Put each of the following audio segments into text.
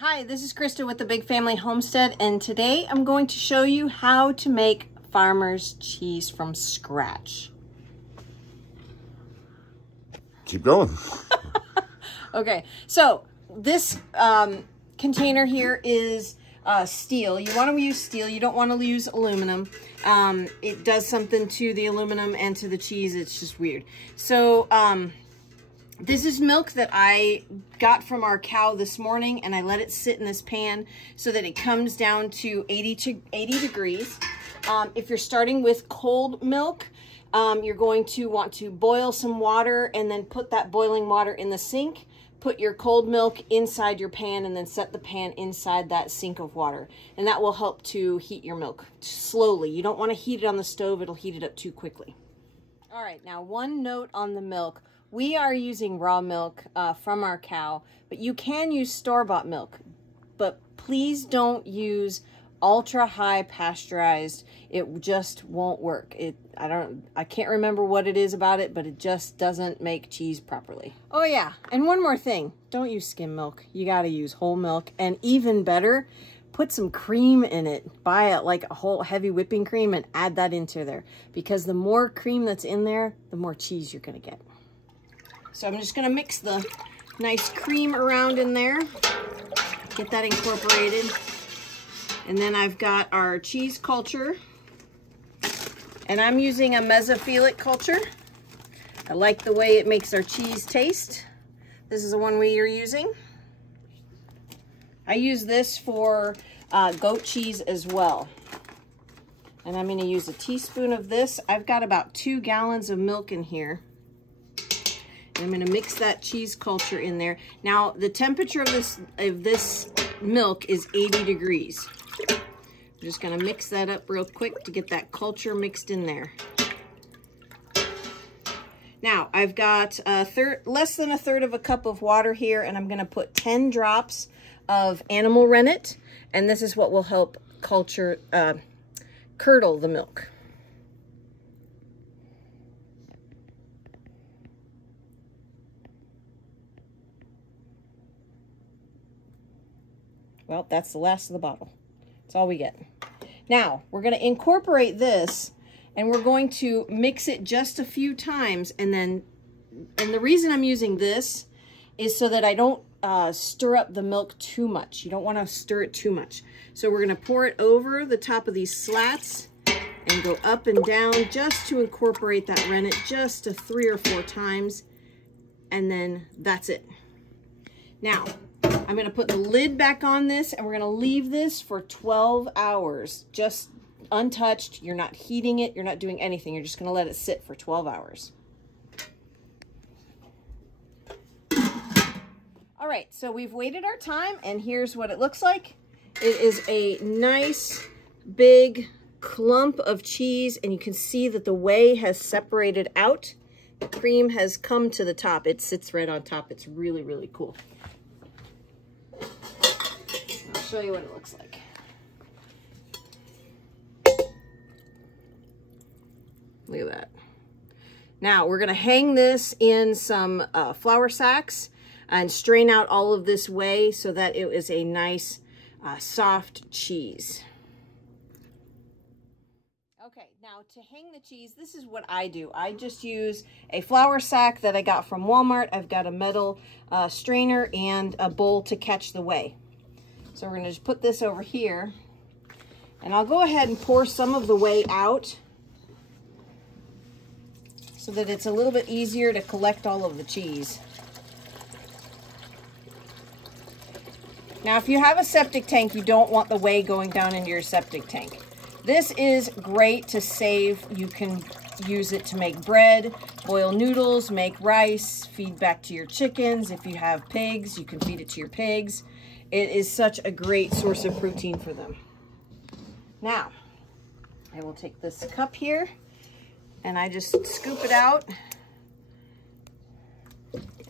Hi, this is Krista with the Big Family Homestead, and today I'm going to show you how to make farmer's cheese from scratch. Keep going. Okay, so this container here is steel. You want to use steel. You don't want to use aluminum. It does something to the aluminum and to the cheese. It's just weird. So this is milk that I got from our cow this morning, and I let it sit in this pan so that it comes down to 80 degrees. If you're starting with cold milk, you're going to want to boil some water and then put that boiling water in the sink. Put your cold milk inside your pan and then set the pan inside that sink of water. And that will help to heat your milk slowly. You don't want to heat it on the stove. It'll heat it up too quickly. All right, now one note on the milk. We are using raw milk from our cow, but you can use store-bought milk. But please don't use ultra high pasteurized. It just won't work. I can't remember what it is about it, but it just doesn't make cheese properly. Oh yeah, and one more thing. Don't use skim milk. You gotta use whole milk, and even better, put some cream in it. Buy like a whole heavy whipping cream and add that into there, because the more cream that's in there, the more cheese you're gonna get. So I'm just gonna mix the nice cream around in there, get that incorporated. And then I've got our cheese culture, and I'm using a mesophilic culture. I like the way it makes our cheese taste. This is the one we are using. I use this for goat cheese as well. And I'm gonna use a teaspoon of this. I've got about 2 gallons of milk in here. And I'm gonna mix that cheese culture in there. Now, the temperature of this milk is 80 degrees. I'm just gonna mix that up real quick to get that culture mixed in there. Now, I've got less than a third of a cup of water here, and I'm gonna put 10 drops of animal rennet, and this is what will help curdle the milk. Well, that's the last of the bottle. That's all we get. Now, we're going to incorporate this, and we're going to mix it just a few times, and the reason I'm using this is so that I don't stir up the milk too much. You don't want to stir it too much. So we're going to pour it over the top of these slats and go up and down just to incorporate that rennet just 3 or 4 times, and then that's it. Now, I'm going to put the lid back on this, and we're going to leave this for 12 hours, just untouched. You're not heating it. You're not doing anything. You're just going to let it sit for 12 hours. All right, so we've waited our time, and here's what it looks like. It is a nice, big clump of cheese, and you can see that the whey has separated out. The cream has come to the top. It sits right on top. It's really, really cool. Show you what it looks like. Look at that. Now we're going to hang this in some flour sacks and strain out all of this whey so that it is a nice soft cheese. Okay, now to hang the cheese, this is what I do. I just use a flour sack that I got from Walmart. I've got a metal strainer and a bowl to catch the whey. So we're going to just put this over here, and I'll go ahead and pour some of the whey out so that it's a little bit easier to collect all of the cheese. Now, if you have a septic tank, you don't want the whey going down into your septic tank. This is great to save. You can use it to make bread, boil noodles, make rice, feed back to your chickens. If you have pigs, you can feed it to your pigs. It is such a great source of protein for them. Now, I will take this cup here, and I just scoop it out.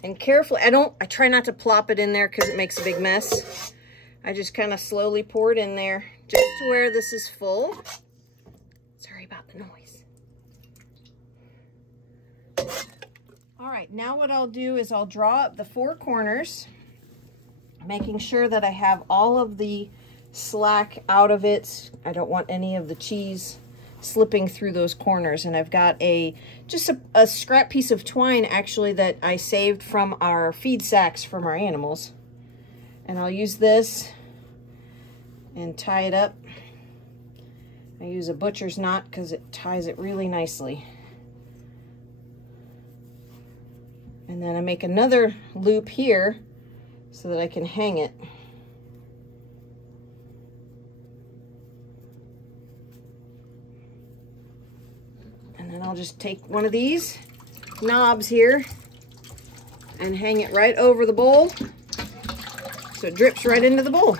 And carefully, I try not to plop it in there because it makes a big mess. I just kind of slowly pour it in there, just to where this is full. Sorry about the noise. All right, now what I'll do is I'll draw up the 4 corners. making sure that I have all of the slack out of it. I don't want any of the cheese slipping through those corners. And I've got just a scrap piece of twine actually that I saved from our feed sacks from our animals. And I'll use this and tie it up. I use a butcher's knot because it ties it really nicely. And then I make another loop here so that I can hang it. And then I'll just take one of these knobs here and hang it right over the bowl so it drips right into the bowl.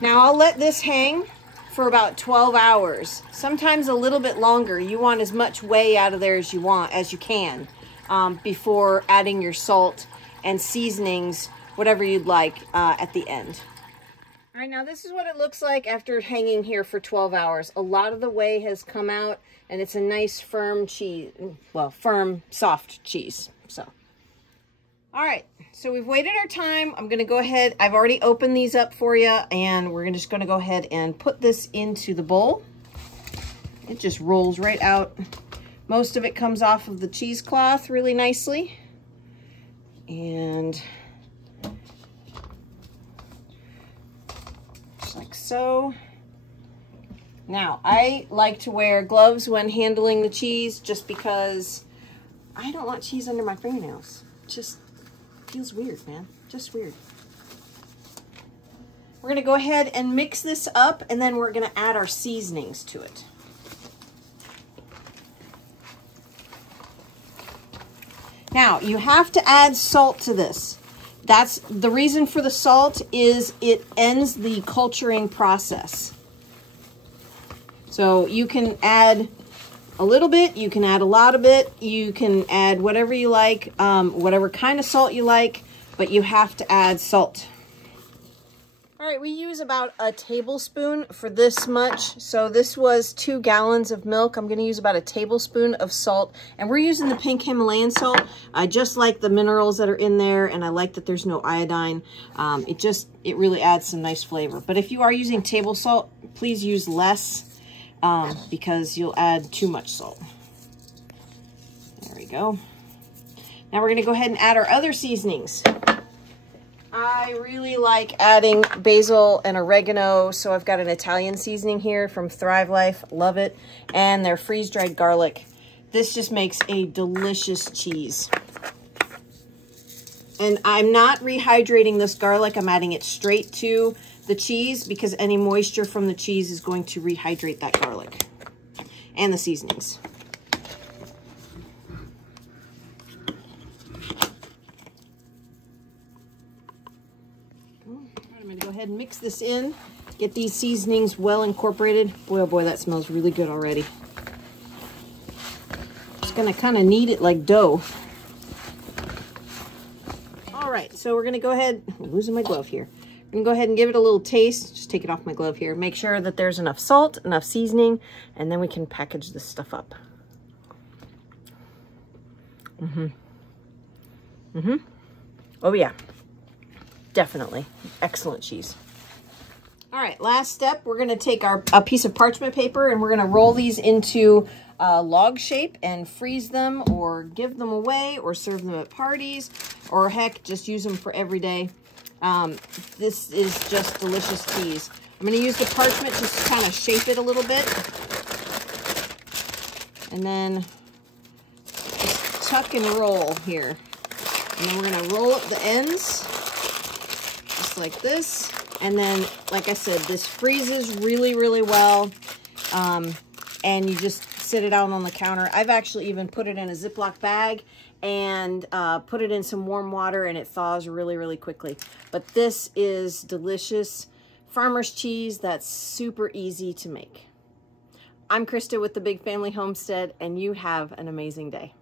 Now I'll let this hang for about 12 hours, sometimes a little bit longer. You want as much whey out of there as you can, before adding your salt and seasonings, whatever you'd like, at the end. All right, now this is what it looks like after hanging here for 12 hours. A lot of the whey has come out and it's a nice firm cheese, well, firm, soft cheese, so. All right, so we've waited our time. I'm gonna go ahead, I've already opened these up for you, and we're just gonna go ahead and put this into the bowl. It just rolls right out. Most of it comes off of the cheesecloth really nicely. And just like so. Now, I like to wear gloves when handling the cheese just because I don't want cheese under my fingernails. Just feels weird, man. Just weird. We're gonna go ahead and mix this up, and then we're gonna add our seasonings to it. Now, you have to add salt to this. That's the reason for the salt, is it ends the culturing process. So you can add a little bit, you can add a lot of it, you can add whatever you like, whatever kind of salt you like, but you have to add salt. All right, we use about a tablespoon for this much. So this was 2 gallons of milk. I'm gonna use about a tablespoon of salt, and we're using the pink Himalayan salt. I just like the minerals that are in there, and I like that there's no iodine. It really adds some nice flavor. But if you are using table salt, please use less, because you'll add too much salt. There we go. Now we're gonna go ahead and add our other seasonings. I really like adding basil and oregano, so I've got an Italian seasoning here from Thrive Life, love it, and their freeze-dried garlic. This just makes a delicious cheese. And I'm not rehydrating this garlic, I'm adding it straight to the cheese because any moisture from the cheese is going to rehydrate that garlic and the seasonings. I'm going to go ahead and mix this in, get these seasonings well incorporated. Boy, oh boy, that smells really good already. Just going to kind of knead it like dough. All right, so we're going to go ahead, I'm losing my glove here. I'm going to go ahead and give it a little taste. Just take it off my glove here. Make sure that there's enough salt, enough seasoning, and then we can package this stuff up. Oh yeah. Definitely. Excellent cheese. All right, last step, we're gonna take a piece of parchment paper and we're gonna roll these into log shape and freeze them or give them away or serve them at parties, or heck, just use them for every day. This is just delicious cheese. I'm gonna use the parchment just to kind of shape it a little bit. And then just tuck and roll here. And then we're gonna roll up the ends. Like this, and then like I said, this freezes really, really well, and you just sit it out on the counter. I've actually even put it in a Ziploc bag and put it in some warm water, and it thaws really, really quickly. But this is delicious farmer's cheese that's super easy to make. I'm Christa with the Big Family Homestead, and you have an amazing day.